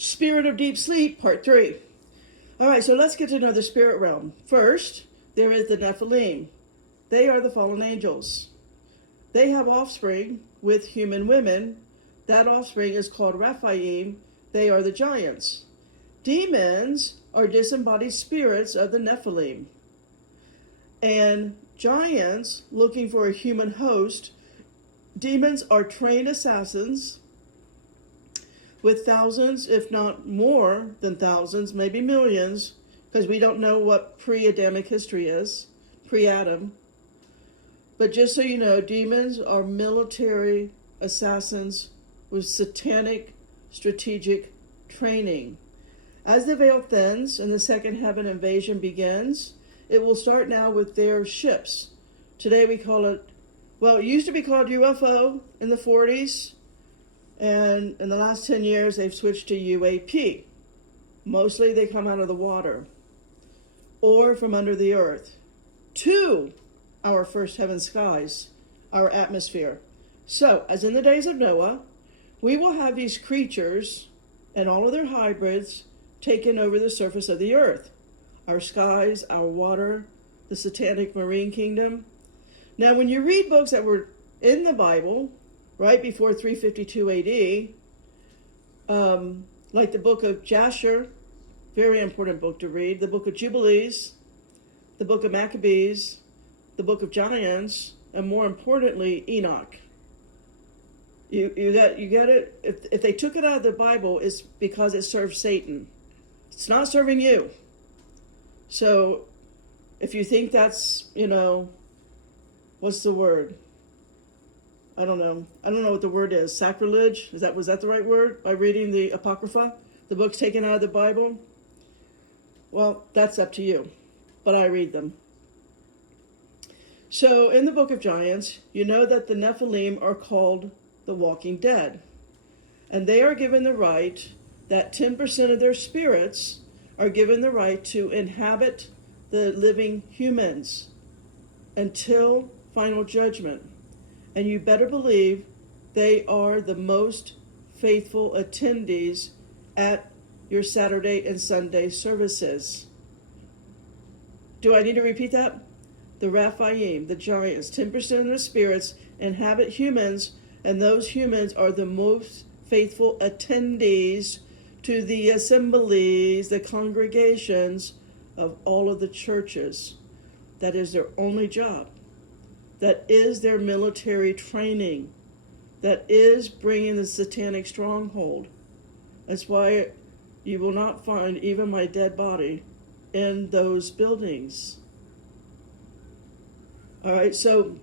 Spirit of Deep Sleep, Part 3. All right, so let's get to know the spirit realm. First, there is the Nephilim. They are the fallen angels. They have offspring with human women. That offspring is called Raphaim. They are the giants. Demons are disembodied spirits of the Nephilim. And giants, looking for a human host, demons are trained assassins with thousands, if not more than thousands, maybe millions, because we don't know what pre-Adamic history is, pre-Adam. But just so you know, demons are military assassins with satanic strategic training. As the veil thins and the second heaven invasion begins, it will start now with their ships. Today we call it, well, it used to be called UFO in the 40s. And in the last 10 years, they've switched to UAP. Mostly they come out of the water or from under the earth to our first heaven skies, our atmosphere. So, as in the days of Noah, we will have these creatures and all of their hybrids taken over the surface of the earth. Our skies, our water, the satanic marine kingdom. Now, when you read books that were in the Bible, right before 352 AD, like the book of Jasher, very important book to read, the book of Jubilees, the book of Maccabees, the book of Giants, and more importantly, Enoch. You get it? If they took it out of the Bible, it's because it serves Satan. It's not serving you. So if you think that's, what's the word? I don't know what the word is. Sacrilege? Was that the right word? By reading the Apocrypha, the books taken out of the Bible? Well, that's up to you. But I read them. So in the book of Giants, you know that the Nephilim are called the walking dead. And they are given the right, that 10% of their spirits are given the right to inhabit the living humans until final judgment. And you better believe they are the most faithful attendees at your Saturday and Sunday services. Do I need to repeat that? The Raphaim, the giants, 10% of the spirits inhabit humans, and those humans are the most faithful attendees to the assemblies, the congregations of all of the churches. That is their only job. That is their military training. That is bringing the satanic stronghold. That's why you will not find even my dead body in those buildings. All right, so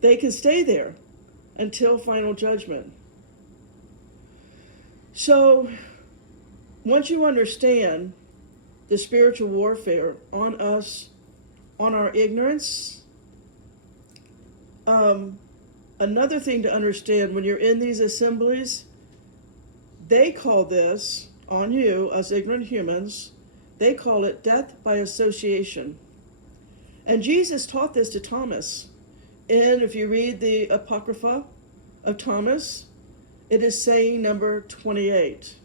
they can stay there until final judgment. So once you understand the spiritual warfare on us, on our ignorance, another thing to understand when you're in these assemblies, they call this, on you, as ignorant humans, they call it death by association. And Jesus taught this to Thomas. And if you read the Apocrypha of Thomas, it is saying number 28.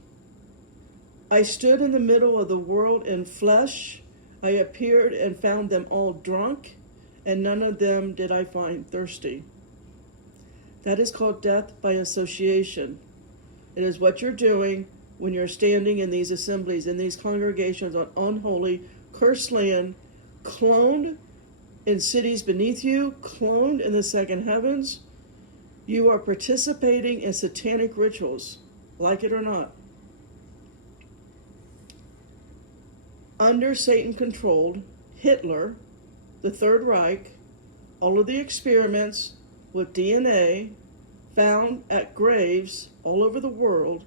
I stood in the middle of the world in flesh. I appeared and found them all drunk, and none of them did I find thirsty. That is called death by association. It is what you're doing when you're standing in these assemblies, in these congregations on unholy, cursed land, cloned in cities beneath you, cloned in the second heavens. You are participating in satanic rituals, like it or not. Under Satan-controlled Hitler, the Third Reich, all of the experiments with DNA found at graves all over the world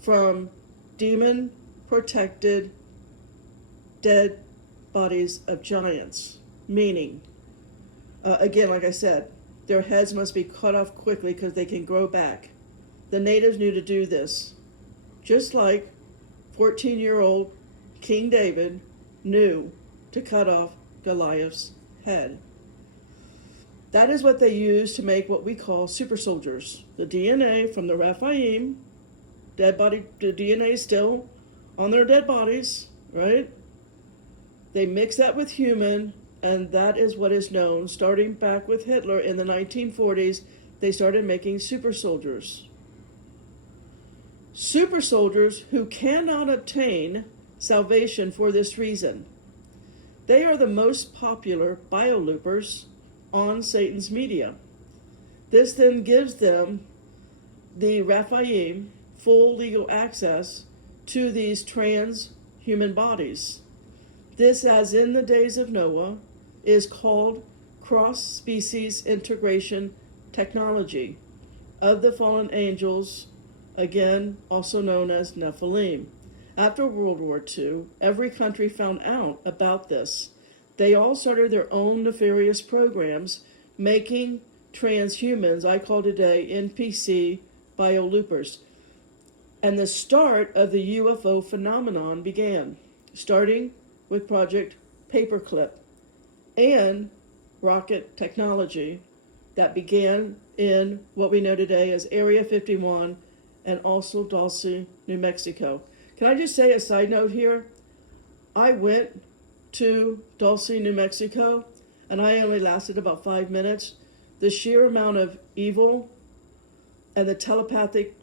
from demon-protected dead bodies of giants. Meaning, again, like I said, their heads must be cut off quickly because they can grow back. The natives knew to do this. Just like 14-year-old King David knew to cut off Goliath's head. That is what they used to make what we call super soldiers. The DNA from the Raphaim dead body, the DNA is still on their dead bodies, right? They mix that with human, and that is what is known. Starting back with Hitler in the 1940s, they started making super soldiers. Super soldiers who cannot obtain salvation for this reason. They are the most popular bioloopers on Satan's media. This then gives them, the Raphaim, full legal access to these transhuman bodies. This, as in the days of Noah, is called cross-species integration technology of the fallen angels, again also known as Nephilim. After World War II, every country found out about this. They all started their own nefarious programs, making transhumans, I call today NPC bioloopers. And the start of the UFO phenomenon began, starting with Project Paperclip and rocket technology that began in what we know today as Area 51 and also Dulce, New Mexico. Can I just say a side note here? I went to Dulce, New Mexico, and I only lasted about 5 minutes. The sheer amount of evil and the telepathic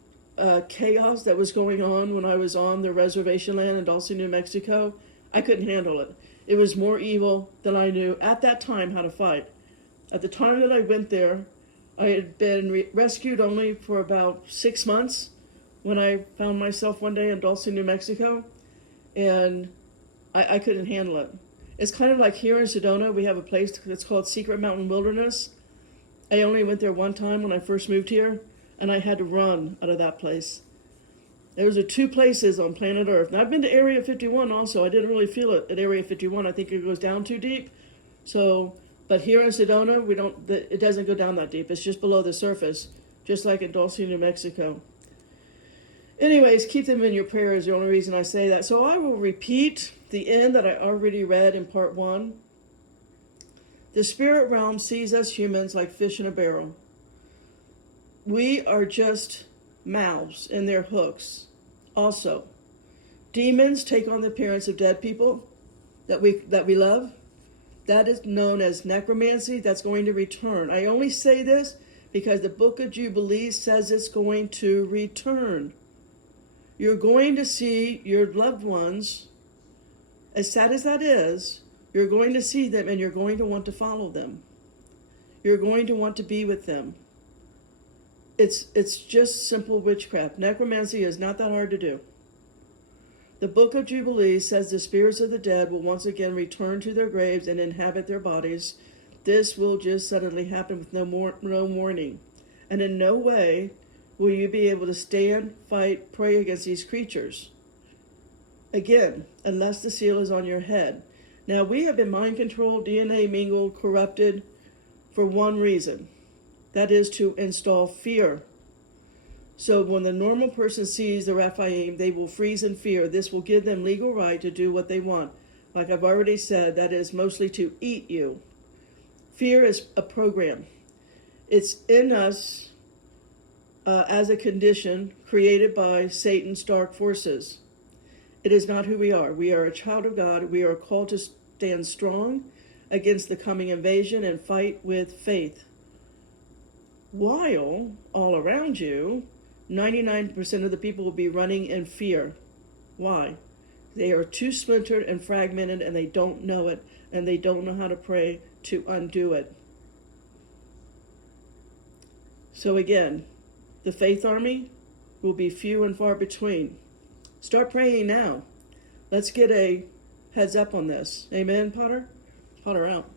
chaos that was going on when I was on the reservation land in Dulce, New Mexico, I couldn't handle it. It was more evil than I knew at that time how to fight. At the time that I went there, I had been rescued only for about 6 months when I found myself one day in Dulce, New Mexico, and I couldn't handle it. It's kind of like here in Sedona, we have a place that's called Secret Mountain Wilderness. I only went there one time when I first moved here, and I had to run out of that place. Those are two places on planet Earth. And I've been to Area 51 also. I didn't really feel it at Area 51. I think it goes down too deep. So, but here in Sedona, it doesn't go down that deep. It's just below the surface, just like in Dulce, New Mexico. Anyways, keep them in your prayers, the only reason I say that. So I will repeat the end that I already read in part 1. The spirit realm sees us humans like fish in a barrel. We are just mouths in their hooks. Also, demons take on the appearance of dead people that we love. That is known as necromancy. That's going to return. I only say this because the Book of Jubilees says it's going to return. You're going to see your loved ones, as sad as that is, you're going to see them and you're going to want to follow them. You're going to want to be with them. It's just simple witchcraft. Necromancy is not that hard to do. The Book of Jubilees says the spirits of the dead will once again return to their graves and inhabit their bodies. This will just suddenly happen with no warning. And in no way will you be able to stand, fight, pray against these creatures. Again, unless the seal is on your head. Now, we have been mind controlled, DNA mingled, corrupted for one reason. That is to install fear. So when the normal person sees the Raphaim, they will freeze in fear. This will give them legal right to do what they want. Like I've already said, that is mostly to eat you. Fear is a program. It's in us as a condition created by Satan's dark forces. It is not who we are. We are a child of God. We are called to stand strong against the coming invasion and fight with faith. While all around you, 99% of the people will be running in fear. Why? They are too splintered and fragmented, and they don't know it, and they don't know how to pray to undo it. So again, the faith army will be few and far between. Start praying now. Let's get a heads up on this. Amen, Potter? Potter out.